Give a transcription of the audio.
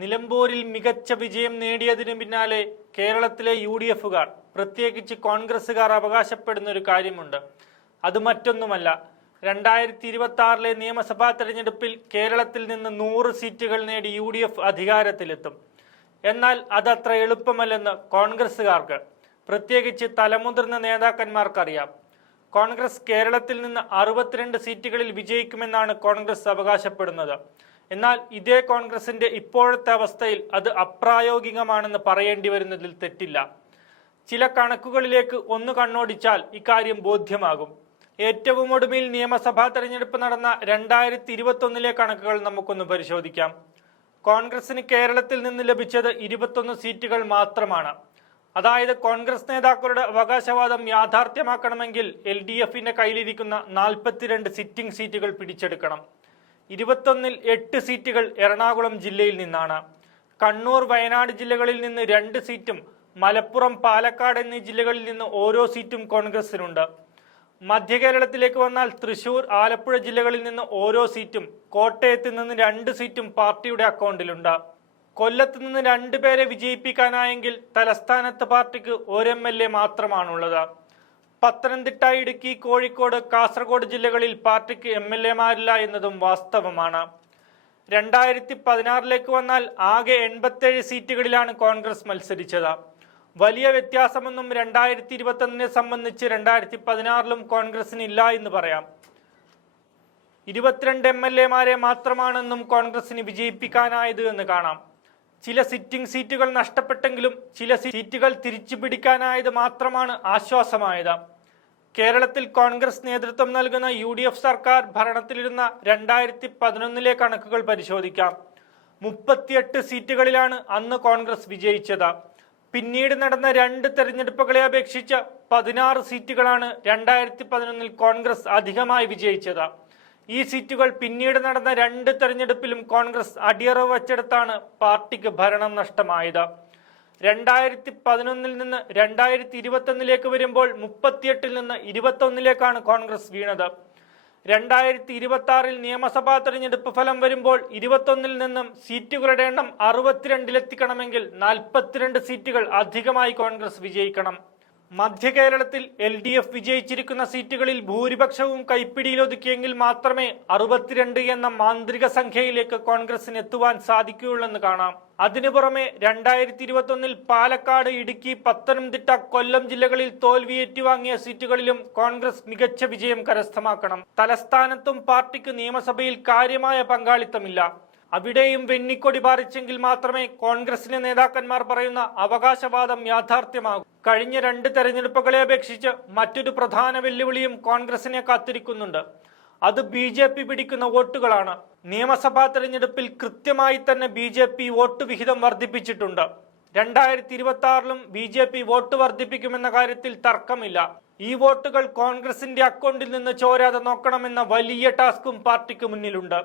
നിലമ്പൂരിൽ മികച്ച വിജയം നേടിയതിനു പിന്നാലെ കേരളത്തിലെ യു ഡി എഫുകാർ പ്രത്യേകിച്ച് കോൺഗ്രസുകാർ അവകാശപ്പെടുന്ന ഒരു കാര്യമുണ്ട്. അത് മറ്റൊന്നുമല്ല. രണ്ടായിരത്തി ഇരുപത്തി ആറിലെ നിയമസഭാ തെരഞ്ഞെടുപ്പിൽ കേരളത്തിൽ നിന്ന് നൂറ് സീറ്റുകൾ നേടി യു ഡി എഫ് അധികാരത്തിലെത്തും. എന്നാൽ അതത്ര എളുപ്പമല്ലെന്ന് കോൺഗ്രസുകാർക്ക് പ്രത്യേകിച്ച് തലമുതിർന്ന നേതാക്കന്മാർക്കറിയാം. കോൺഗ്രസ് കേരളത്തിൽ നിന്ന് അറുപത്തിരണ്ട് സീറ്റുകളിൽ വിജയിക്കുമെന്നാണ് കോൺഗ്രസ് അവകാശപ്പെടുന്നത്. എന്നാൽ ഇതേ കോൺഗ്രസിന്റെ ഇപ്പോഴത്തെ അവസ്ഥയിൽ അത് അപ്രായോഗികമാണെന്ന് പറയേണ്ടി വരുന്നതിൽ തെറ്റില്ല. ചില കണക്കുകളിലേക്ക് ഒന്ന് കണ്ണോടിച്ചാൽ ഇക്കാര്യം ബോധ്യമാകും. ഏറ്റവും ഒടുവിൽ നിയമസഭാ തെരഞ്ഞെടുപ്പ് നടന്ന രണ്ടായിരത്തി ഇരുപത്തൊന്നിലെ കണക്കുകൾ നമുക്കൊന്ന് പരിശോധിക്കാം. കോൺഗ്രസിന് കേരളത്തിൽ നിന്ന് ലഭിച്ചത് ഇരുപത്തൊന്ന് സീറ്റുകൾ മാത്രമാണ്. അതായത് കോൺഗ്രസ് നേതാക്കളുടെ അവകാശവാദം യാഥാർത്ഥ്യമാക്കണമെങ്കിൽ എൽ ഡി എഫിന്റെ കയ്യിലിരിക്കുന്ന നാൽപ്പത്തിരണ്ട് സിറ്റിംഗ് സീറ്റുകൾ പിടിച്ചെടുക്കണം. ഇരുപത്തൊന്നിൽ എട്ട് സീറ്റുകൾ എറണാകുളം ജില്ലയിൽ നിന്നാണ്. കണ്ണൂർ വയനാട് ജില്ലകളിൽ നിന്ന് രണ്ട് സീറ്റും മലപ്പുറം പാലക്കാട് എന്നീ ജില്ലകളിൽ നിന്ന് ഓരോ സീറ്റും കോൺഗ്രസിനുണ്ട് മധ്യ കേരളത്തിലേക്ക് വന്നാൽ തൃശൂർ ആലപ്പുഴ ജില്ലകളിൽ നിന്ന് ഓരോ സീറ്റും കോട്ടയത്ത് നിന്ന് രണ്ട് സീറ്റും പാർട്ടിയുടെ അക്കൗണ്ടിലുണ്ട്. കൊല്ലത്ത് നിന്ന് രണ്ടുപേരെ വിജയിപ്പിക്കാനായെങ്കിൽ തലസ്ഥാനത്ത് പാർട്ടിക്ക് ഒരു എം എൽ എ മാത്രമാണുള്ളത്. പത്തനംതിട്ട ഇടുക്കി കോഴിക്കോട് കാസർഗോഡ് ജില്ലകളിൽ പാർട്ടിക്ക് എം എൽ എമാരില്ല എന്നതും വാസ്തവമാണ്. രണ്ടായിരത്തി പതിനാറിലേക്ക് വന്നാൽ ആകെ എൺപത്തേഴ് സീറ്റുകളിലാണ് കോൺഗ്രസ് മത്സരിച്ചത്. വലിയ വ്യത്യാസമൊന്നും രണ്ടായിരത്തി ഇരുപത്തൊന്നിനെ സംബന്ധിച്ച് രണ്ടായിരത്തി പതിനാറിലും കോൺഗ്രസിന് ഇല്ല എന്ന് പറയാം. ഇരുപത്തിരണ്ട് എം എൽ എമാരെ മാത്രമാണെന്നും കോൺഗ്രസിന് വിജയിപ്പിക്കാനായത് എന്ന് കാണാം. ചില സിറ്റിംഗ് സീറ്റുകൾ നഷ്ടപ്പെട്ടെങ്കിലും ചില സീറ്റുകൾ തിരിച്ചു പിടിക്കാനായത് മാത്രമാണ് ആശ്വാസമായത്. കേരളത്തിൽ കോൺഗ്രസ് നേതൃത്വം നൽകുന്ന യു ഡി എഫ് സർക്കാർ ഭരണത്തിലിരുന്ന രണ്ടായിരത്തി പതിനൊന്നിലെ കണക്കുകൾ പരിശോധിക്കാം. മുപ്പത്തിയെട്ട് സീറ്റുകളിലാണ് അന്ന് കോൺഗ്രസ് വിജയിച്ചത്. പിന്നീട് നടന്ന രണ്ട് തെരഞ്ഞെടുപ്പുകളെ അപേക്ഷിച്ച് പതിനാറ് സീറ്റുകളാണ് രണ്ടായിരത്തി പതിനൊന്നിൽ കോൺഗ്രസ് അധികമായി വിജയിച്ചത്. ഈ സീറ്റുകൾ പിന്നീട് നടന്ന രണ്ട് തെരഞ്ഞെടുപ്പിലും കോൺഗ്രസ് അടിയറവ് വച്ചെടുത്താണ് പാർട്ടിക്ക് ഭരണം നഷ്ടമായത്. രണ്ടായിരത്തി പതിനൊന്നിൽ നിന്ന് രണ്ടായിരത്തി ഇരുപത്തൊന്നിലേക്ക് വരുമ്പോൾ മുപ്പത്തിയെട്ടിൽ നിന്ന് ഇരുപത്തൊന്നിലേക്കാണ് കോൺഗ്രസ് വീണത്. രണ്ടായിരത്തി ഇരുപത്തി ആറിൽ നിയമസഭാ തെരഞ്ഞെടുപ്പ് ഫലം വരുമ്പോൾ ഇരുപത്തൊന്നിൽ നിന്നും സീറ്റുകളുടെ എണ്ണം അറുപത്തിരണ്ടിലെത്തിക്കണമെങ്കിൽ നാൽപ്പത്തിരണ്ട് സീറ്റുകൾ അധികമായി കോൺഗ്രസ് വിജയിക്കണം. മധ്യ കേരളത്തിൽ എൽ ഡി എഫ് വിജയിച്ചിരിക്കുന്ന സീറ്റുകളിൽ ഭൂരിപക്ഷവും കൈപ്പിടിയിലൊതുക്കിയെങ്കിൽ മാത്രമേ അറുപത്തിരണ്ട് എന്ന മാന്ത്രിക സംഖ്യയിലേക്ക് കോൺഗ്രസിന് എത്തുവാൻ സാധിക്കുകയുള്ളെന്ന് കാണാം. അതിനു പുറമെ രണ്ടായിരത്തി ഇരുപത്തൊന്നിൽ പാലക്കാട് ഇടുക്കി പത്തനംതിട്ട കൊല്ലം ജില്ലകളിൽ തോൽവി ഏറ്റുവാങ്ങിയ സീറ്റുകളിലും കോൺഗ്രസ് മികച്ച വിജയം കരസ്ഥമാക്കണം. തലസ്ഥാനത്തും പാർട്ടിക്ക് നിയമസഭയിൽ കാര്യമായ പങ്കാളിത്തമില്ല. അവിടെയും വെണ്ണിക്കൊടി പാറിച്ചെങ്കിൽ മാത്രമേ കോൺഗ്രസിലെ നേതാക്കന്മാർ പറയുന്ന അവകാശവാദം യാഥാർത്ഥ്യമാകൂ. കഴിഞ്ഞ രണ്ട് തെരഞ്ഞെടുപ്പുകളെ അപേക്ഷിച്ച് മറ്റൊരു പ്രധാന വെല്ലുവിളിയും കോൺഗ്രസിനെ കാത്തിരിക്കുന്നുണ്ട്. അത് ബി ജെ പി പിടിക്കുന്ന വോട്ടുകളാണ്. നിയമസഭാ തെരഞ്ഞെടുപ്പിൽ കൃത്യമായി തന്നെ ബി ജെ പി വോട്ട് വിഹിതം വർദ്ധിപ്പിച്ചിട്ടുണ്ട്. രണ്ടായിരത്തി ഇരുപത്തി ആറിലും ബി ജെ പി വോട്ട് വർദ്ധിപ്പിക്കുമെന്ന കാര്യത്തിൽ തർക്കമില്ല. ഈ വോട്ടുകൾ കോൺഗ്രസിന്റെ അക്കൗണ്ടിൽ നിന്ന് ചോരാതെ നോക്കണമെന്ന വലിയ ടാസ്കും പാർട്ടിക്ക് മുന്നിലുണ്ട്.